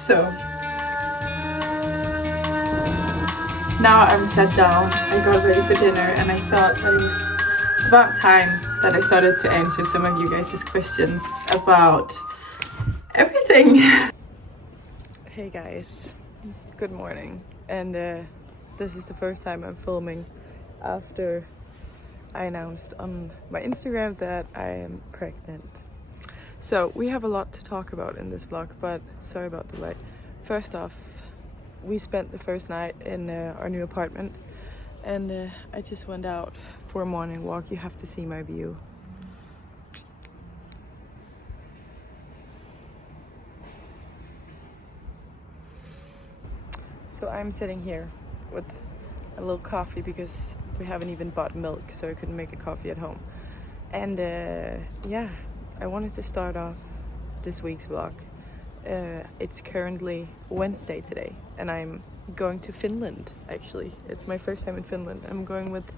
So now I'm sat down, I got ready for dinner, and I thought that it was about time that I started to answer some of you guys' questions about everything. Hey guys, good morning. And this is the first time I'm filming after I announced on my Instagram that I am pregnant. So we have a lot to talk about in this vlog, but sorry about the light. First off, we spent the first night in our new apartment, and I just went out for a morning walk. You have to see my view. So I'm sitting here with a little coffee because we haven't even bought milk, so I couldn't make a coffee at home. And yeah, I wanted to start off this week's vlog. It's currently Wednesday today, and I'm going to Finland, actually. It's my first time in Finland. I'm going with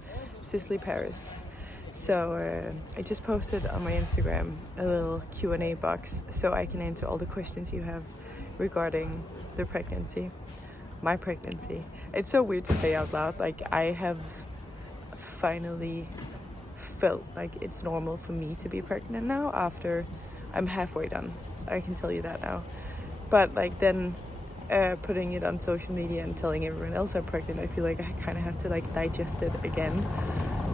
Cicely Paris. So I just posted on my Instagram a little Q&A box so I can answer all the questions you have regarding the pregnancy, my pregnancy. It's so weird to say out loud. Like, I have finally felt like it's normal for me to be pregnant now after I'm halfway done. I can tell you that now. But like then putting it on social media and telling everyone else I'm pregnant, I feel like I kind of have to like digest it again.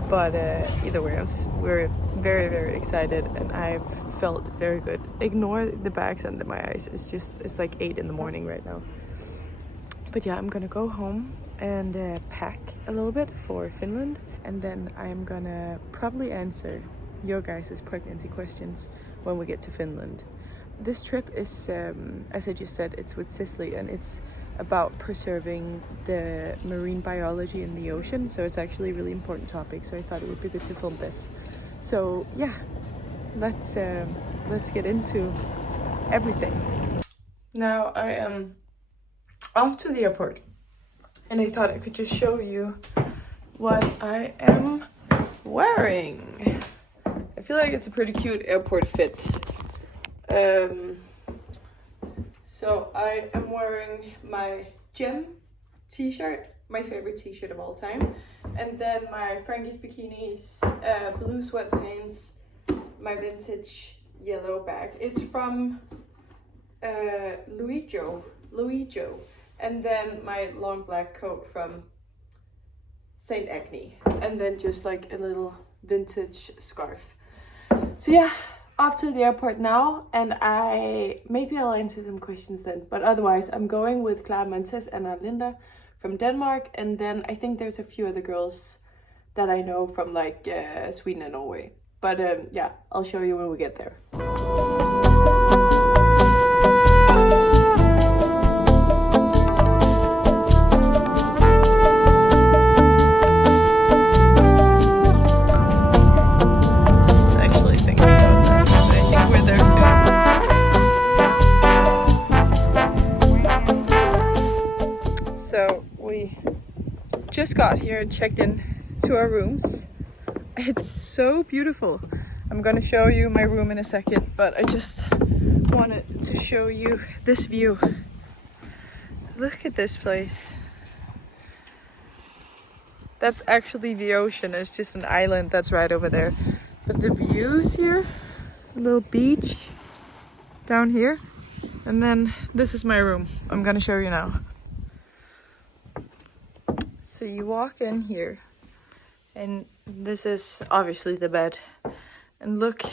But either way, we're very, very excited, and I've felt very good. Ignore the bags under my eyes. It's like 8 in the morning right now. But yeah, I'm gonna go home and pack a little bit for Finland, and then I'm gonna probably answer your guys' pregnancy questions when we get to Finland. This trip is, as I just said, it's with Cicely, and it's about preserving the marine biology in the ocean. So it's actually a really important topic. So I thought it would be good to film this. So yeah, let's get into everything. Now I am off to the airport, and I thought I could just show you what I am wearing. I feel like it's a pretty cute airport fit. So I am wearing my gem t-shirt, my favorite t-shirt of all time, and then my Frankie's bikinis, blue sweatpants, my vintage yellow bag. It's from Louis Joe, and then my long black coat from Saint Agnes, and then just like a little vintage scarf. So yeah, off to the airport now, and maybe I'll answer some questions then, but otherwise I'm going with Clara Montes and Linda from Denmark, and then I think there's a few other girls that I know from like Sweden and Norway. But yeah, I'll show you when we get there. So we just got here and checked in to our rooms. It's so beautiful. I'm gonna show you my room in a second, but I just wanted to show you this view. Look at this place. That's actually the ocean. It's just an island that's right over there. But the views here, a little beach down here. And then this is my room. I'm gonna show you now. So you walk in here, and this is obviously the bed, and look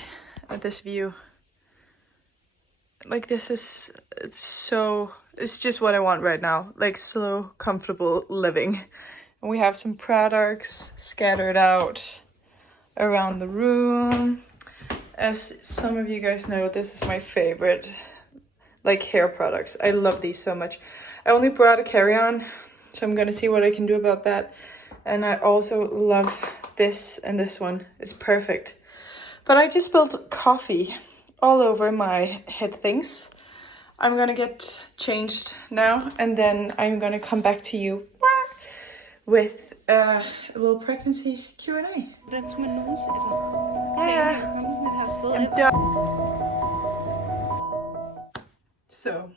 at this view. Like it's just what I want right now, like slow, comfortable living. And we have some products scattered out around the room. As some of you guys know, this is my favorite, like, hair products. I love these so much. I only brought a carry-on, so I'm gonna see what I can do about that. And I also love this and this one. It's perfect. But I just spilled coffee all over my head things. I'm gonna get changed now, and then I'm gonna come back to you with a little pregnancy Q&A. So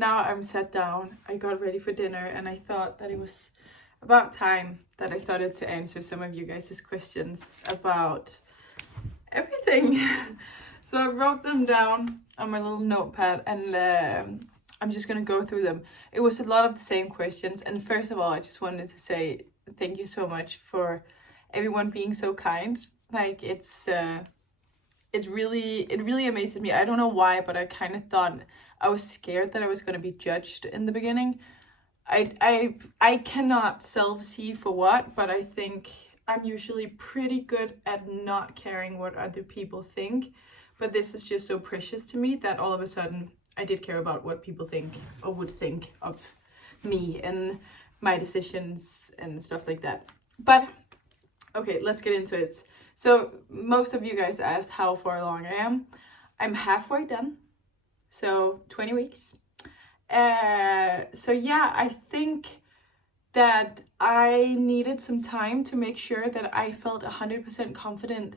now I'm sat down, I got ready for dinner, and I thought that it was about time that I started to answer some of you guys' questions about everything. So I wrote them down on my little notepad, and I'm just gonna go through them. It was a lot of the same questions, and first of all, I just wanted to say thank you so much for everyone being so kind. Like it really amazes me. I don't know why, but I kind of thought, I was scared that I was gonna be judged in the beginning. I cannot self-see for what, but I think I'm usually pretty good at not caring what other people think. But this is just so precious to me that all of a sudden I did care about what people think or would think of me and my decisions and stuff like that. But okay, let's get into it. So most of you guys asked how far along I am. I'm halfway done, so 20 weeks. So yeah, I think that I needed some time to make sure that I felt 100% confident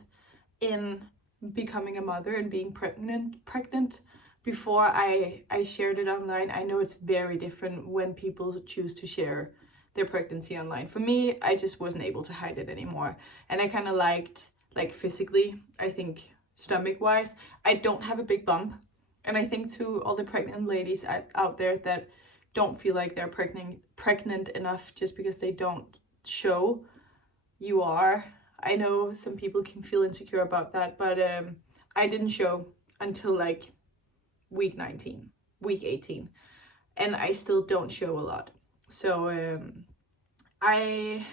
in becoming a mother and being pregnant before I shared it online. I know it's very different when people choose to share their pregnancy online. For me, I just wasn't able to hide it anymore. And I kind of liked, like physically, I think stomach wise, I don't have a big bump. And I think to all the pregnant ladies out there that don't feel like they're pregnant enough just because they don't show, you are. I know some people can feel insecure about that, but I didn't show until like week 19, week 18, and I still don't show a lot. So I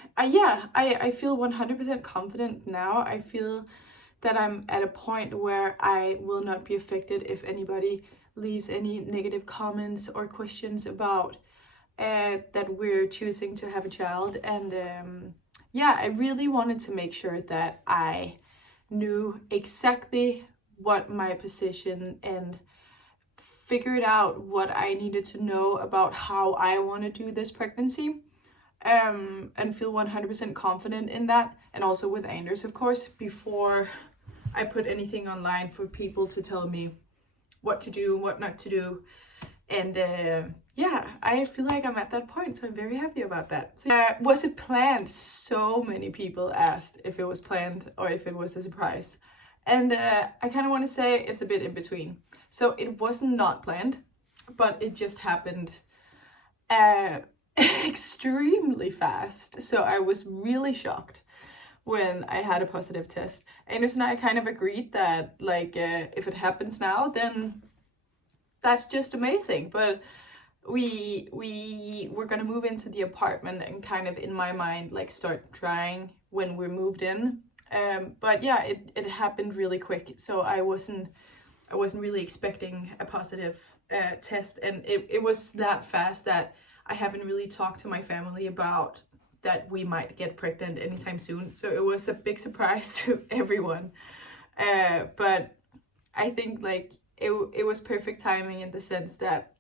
feel 100% confident now. I feel that I'm at a point where I will not be affected if anybody leaves any negative comments or questions about that we're choosing to have a child. And yeah, I really wanted to make sure that I knew exactly what my position and figured out what I needed to know about how I want to do this pregnancy, and feel 100% confident in that. And also with Anders, of course, before I put anything online for people to tell me what to do, what not to do. And yeah, I feel like I'm at that point, so I'm very happy about that. So was it planned? So many people asked if it was planned or if it was a surprise. And I kind of want to say it's a bit in between. So it wasn't not planned, but it just happened extremely fast. So I was really shocked when I had a positive test. Anders and I kind of agreed that like if it happens now, then that's just amazing. But we were gonna move into the apartment and kind of in my mind like start trying when we moved in. But yeah, it happened really quick. So I wasn't really expecting a positive test, and it was that fast that I haven't really talked to my family about that we might get pregnant anytime soon. So it was a big surprise to everyone. But I think like it was perfect timing in the sense that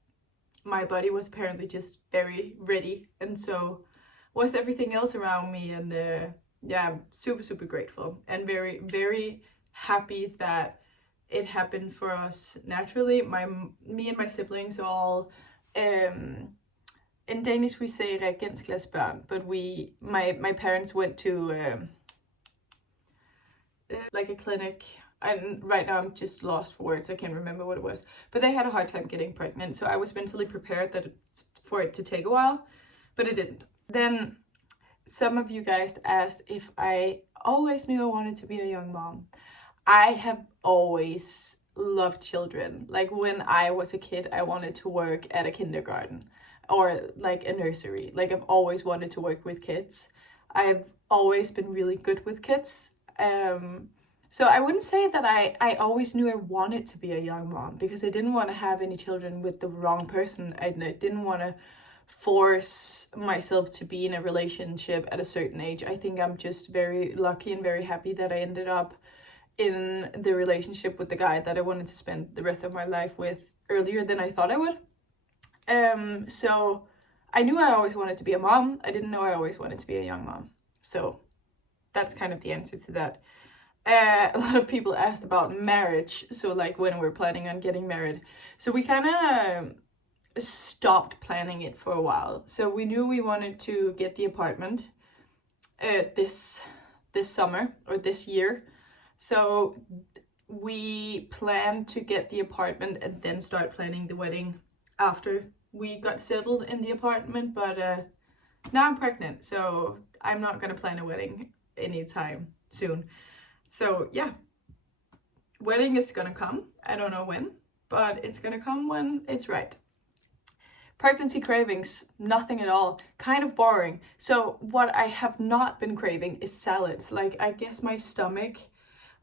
my body was apparently just very ready, and so was everything else around me. And yeah, I'm super grateful and very, very happy that it happened for us naturally. Me and my siblings all, in Danish we say reagensglasbørn, but my parents went to like a clinic, and right now I'm just lost for words, I can't remember what it was, but they had a hard time getting pregnant, so I was mentally prepared for it to take a while, but it didn't. Then some of you guys asked if I always knew I wanted to be a young mom. I have always loved children. Like when I was a kid, I wanted to work at a kindergarten or like a nursery. Like I've always wanted to work with kids. I've always been really good with kids. So I wouldn't say that I always knew I wanted to be a young mom, because I didn't want to have any children with the wrong person. I didn't want to force myself to be in a relationship at a certain age. I think I'm just very lucky and very happy that I ended up in the relationship with the guy that I wanted to spend the rest of my life with earlier than I thought I would. So I knew I always wanted to be a mom. I didn't know I always wanted to be a young mom. So that's kind of the answer to that. A lot of people asked about marriage, so like when we're planning on getting married. So we kind of stopped planning it for a while. So we knew we wanted to get the apartment this summer or this year. So we planned to get the apartment and then start planning the wedding after we got settled in the apartment. But now I'm pregnant, so I'm not gonna plan a wedding anytime soon. So yeah, wedding is gonna come. I don't know when, but it's gonna come when it's right. Pregnancy cravings, nothing at all. Kind of boring. So what I have not been craving is salads. Like, I guess my stomach,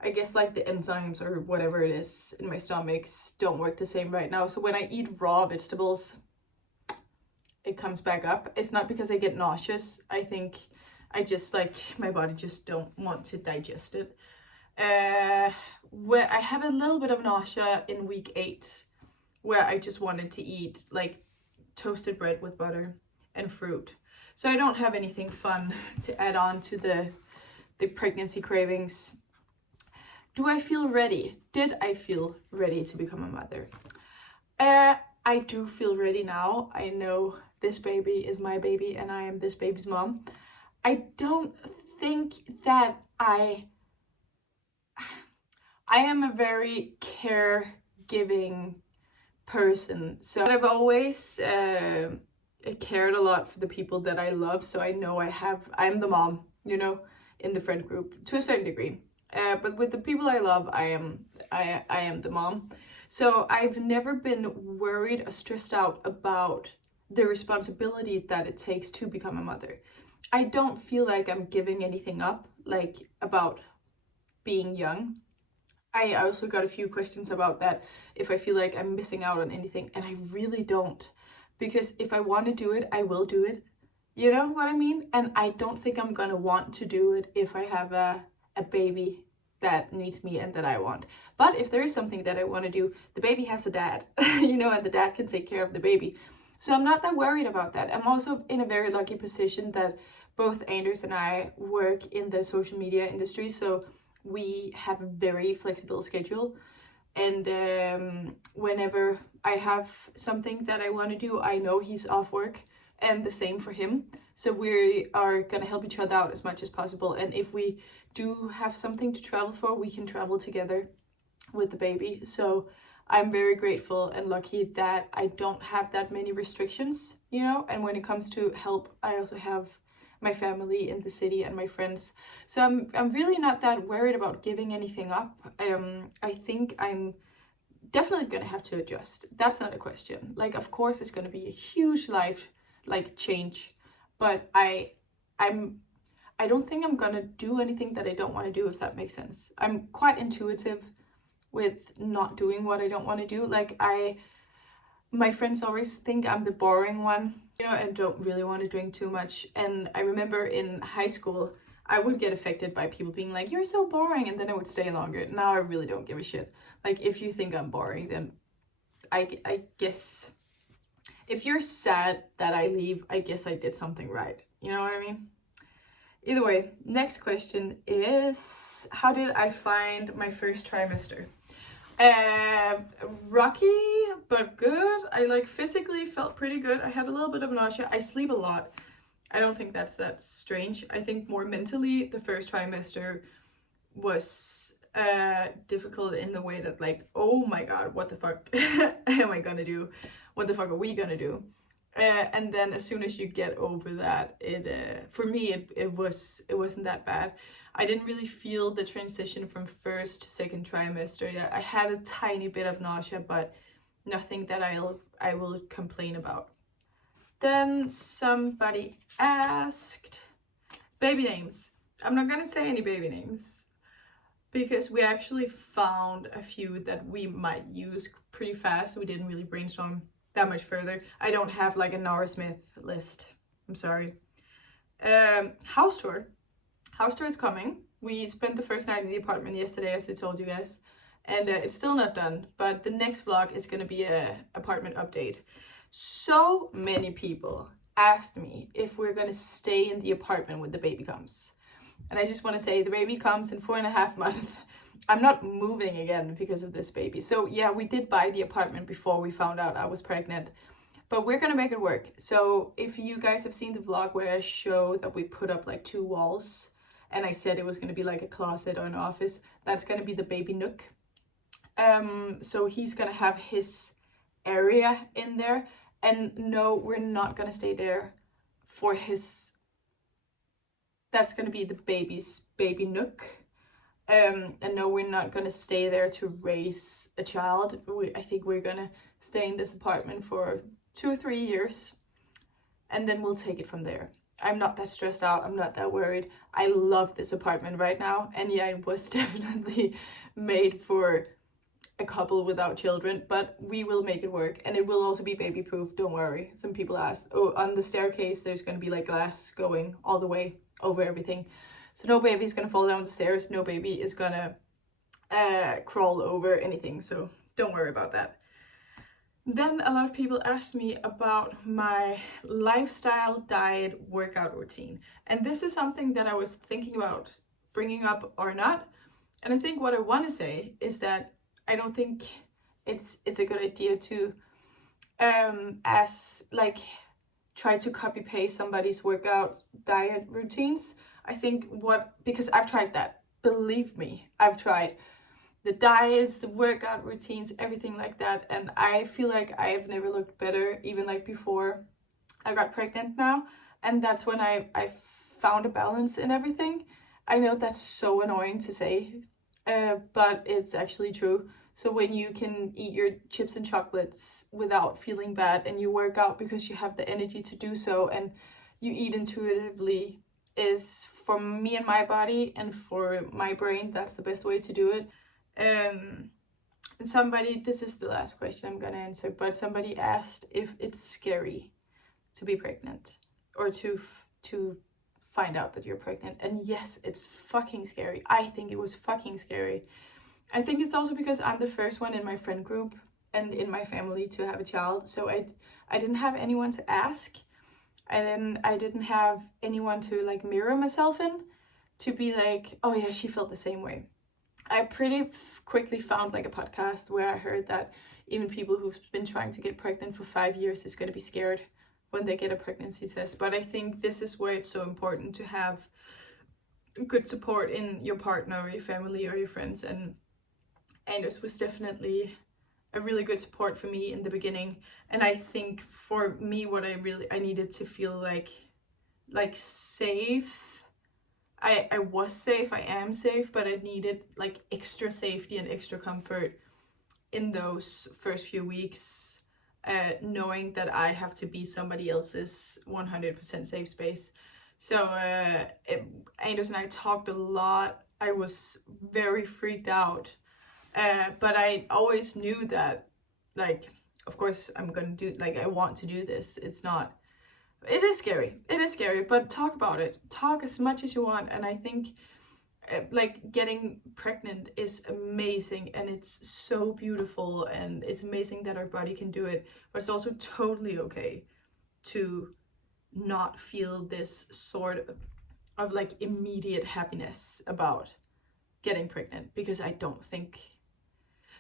like the enzymes or whatever it is in my stomachs don't work the same right now. So when I eat raw vegetables, it comes back up. It's not because I get nauseous. I think I just like, my body just don't want to digest it. Where I had a little bit of nausea in week 8, where I just wanted to eat like toasted bread with butter and fruit. So I don't have anything fun to add on to the pregnancy cravings. Do I feel ready? Did I feel ready to become a mother? I do feel ready now. I know this baby is my baby and I am this baby's mom. I don't think that I am a very caregiving person. So I've always cared a lot for the people that I love. So I know I'm the mom, you know, in the friend group to a certain degree. But with the people I love, I am the mom. So I've never been worried or stressed out about the responsibility that it takes to become a mother. I don't feel like I'm giving anything up, like about being young. I also got a few questions about that, if I feel like I'm missing out on anything, and I really don't. Because if I want to do it, I will do it. You know what I mean? And I don't think I'm gonna want to do it if I have a baby that needs me and that I want. But if there is something that I want to do, the baby has a dad, you know, and the dad can take care of the baby. So I'm not that worried about that. I'm also in a very lucky position that both Anders and I work in the social media industry, so we have a very flexible schedule. And whenever I have something that I want to do, I know he's off work, and the same for him. So we are gonna help each other out as much as possible. And if we do have something to travel for, we can travel together with the baby. So I'm very grateful and lucky that I don't have that many restrictions, you know. And when it comes to help, I also have my family in the city and my friends. So I'm really not that worried about giving anything up. I think I'm definitely gonna have to adjust. That's not a question. Like, of course it's gonna be a huge life like change, but I don't think I'm gonna do anything that I don't want to do, if that makes sense. I'm quite intuitive with not doing what I don't want to do. Like, my friends always think I'm the boring one, you know, and don't really want to drink too much. And I remember in high school, I would get affected by people being like, you're so boring, and then I would stay longer. Now I really don't give a shit. Like, if you think I'm boring, then I guess if you're sad that I leave, I guess I did something right. You know what I mean? Either way, next question is, how did I find my first trimester? Rocky, but good. I like physically felt pretty good. I had a little bit of nausea. I sleep a lot. I don't think that's that strange. I think more mentally, the first trimester was difficult in the way that, like, oh my god, what the fuck am I gonna do? What the fuck are we gonna do? And then as soon as you get over that, for me it wasn't that bad. I didn't really feel the transition from first to second trimester. Yeah, I had a tiny bit of nausea, but nothing that I will complain about. Then somebody asked baby names. I'm not gonna say any baby names because we actually found a few that we might use pretty fast. So we didn't really brainstorm that much further. I don't have like a Nora Smith list. I'm sorry. House tour. House tour is coming. We spent the first night in the apartment yesterday, as I told you guys, and it's still not done, but the next vlog is going to be a apartment update. So many people asked me if we're going to stay in the apartment when the baby comes. And I just want to say, the baby comes in 4.5 months. I'm not moving again because of this baby. So yeah, we did buy the apartment before we found out I was pregnant, but we're gonna make it work. So if you guys have seen the vlog where I show that we put up like 2 walls and I said it was gonna be like a closet or an office, that's gonna be the baby nook. So he's gonna have his area in there, and no, we're not gonna stay there for his, that's gonna be the baby's baby nook. And no, we're not gonna stay there to raise a child. I think we're gonna stay in this apartment for 2 or 3 years, and then we'll take it from there. I'm not that stressed out, I'm not that worried. I love this apartment right now, and yeah, it was definitely made for a couple without children, but we will make it work, and it will also be baby proof, don't worry. Some people asked, oh, on the staircase there's gonna be like glass going all the way over everything, so no baby is gonna fall down the stairs, no baby is gonna crawl over anything, so don't worry about that. Then a lot of people asked me about my lifestyle, diet, workout routine, and this is something that I was thinking about bringing up or not. And I think what I want to say is that I don't think it's a good idea to try to copy paste somebody's workout diet routines. I think because I've tried that, believe me, I've tried the diets, the workout routines, everything like that, and I feel like I've never looked better, even like before I got pregnant now. And that's when I found a balance in everything. I know that's so annoying to say, but it's actually true. So when you can eat your chips and chocolates without feeling bad, and you work out because you have the energy to do so, and you eat intuitively, is for me and my body and for my brain, that's the best way to do it. And somebody, this is the last question I'm gonna answer, but somebody asked if it's scary to be pregnant, or to find out that you're pregnant. And yes, it's fucking scary. I think it was fucking scary. I think it's also because I'm the first one in my friend group and in my family to have a child, so I didn't have anyone to ask, and then I didn't have anyone to like mirror myself in, to be like, oh yeah, she felt the same way. I pretty quickly found like a podcast where I heard that even people who've been trying to get pregnant for 5 years is going to be scared when they get a pregnancy test. But I think this is where it's so important to have good support in your partner or your family or your friends, and Anders was definitely a really good support for me in the beginning. And I think for me, what I needed to feel like safe. I was safe, I am safe, but I needed like extra safety and extra comfort in those first few weeks, knowing that I have to be somebody else's 100% safe space. So Anders and I talked a lot. I was very freaked out, but I always knew that, like, of course I'm gonna do, like, I want to do this. It is scary, but talk about it. Talk as much as you want. And I think like getting pregnant is amazing, and it's so beautiful, and it's amazing that our body can do it, but it's also totally okay to not feel this sort of like immediate happiness about getting pregnant, because I don't think,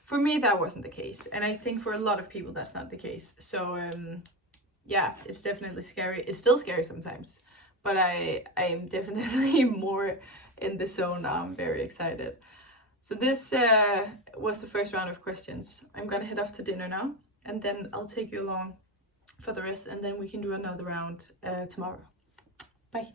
for me, that wasn't the case, and I think for a lot of people that's not the case. So yeah, it's definitely scary. It's still scary sometimes, but I am definitely more in the zone now. I'm very excited. So this was the first round of questions. I'm gonna head off to dinner now, and then I'll take you along for the rest, and then we can do another round tomorrow. Bye.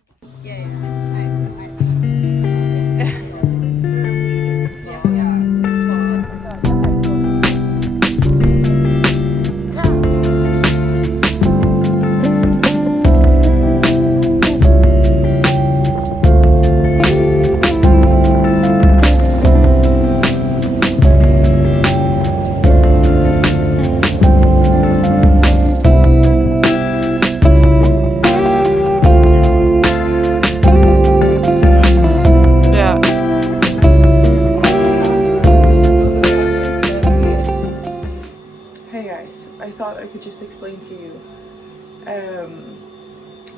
Explain to you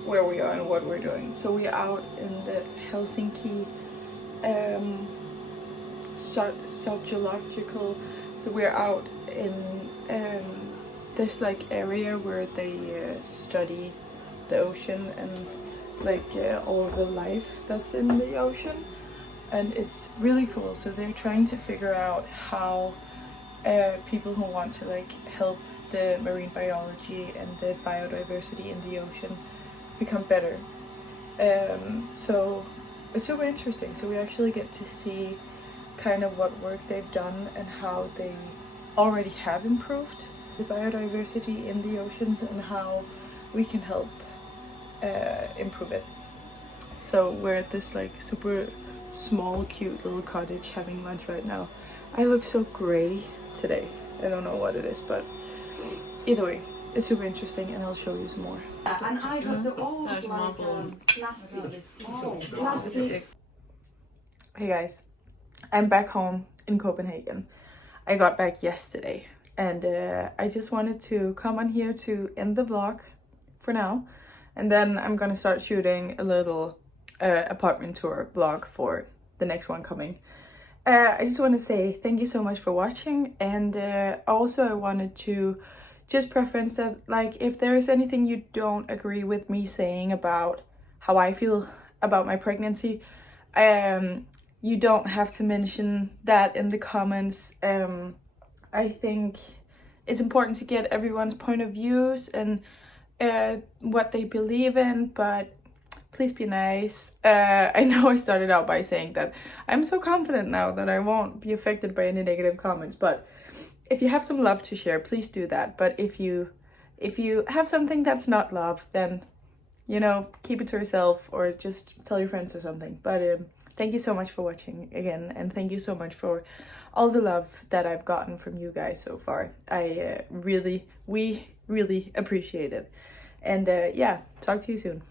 where we are and what we're doing. So we are out in the Helsinki sociological, so we're out in this like area where they study the ocean and like all the life that's in the ocean, and it's really cool. So they're trying to figure out how people who want to like help the marine biology and the biodiversity in the ocean become better. So it's super interesting. So we actually get to see kind of what work they've done and how they already have improved the biodiversity in the oceans and how we can help improve it. So we're at this like super small cute little cottage having lunch right now. I look so gray today. I don't know what it is, but either way, it's super interesting and I'll show you some more. And I got the old like plastic. Hey guys, I'm back home in Copenhagen. I got back yesterday and I just wanted to come on here to end the vlog for now, and then I'm gonna start shooting a little apartment tour vlog for the next one coming. I just want to say thank you so much for watching, and also I wanted to just preference that like if there is anything you don't agree with me saying about how I feel about my pregnancy, you don't have to mention that in the comments. I think it's important to get everyone's point of views and what they believe in, but please be nice. I know I started out by saying that I'm so confident now that I won't be affected by any negative comments, but if you have some love to share, please do that. But if you have something that's not love, then, you know, keep it to yourself or just tell your friends or something. But thank you so much for watching again, and thank you so much for all the love that I've gotten from you guys so far. We really appreciate it. And yeah, talk to you soon.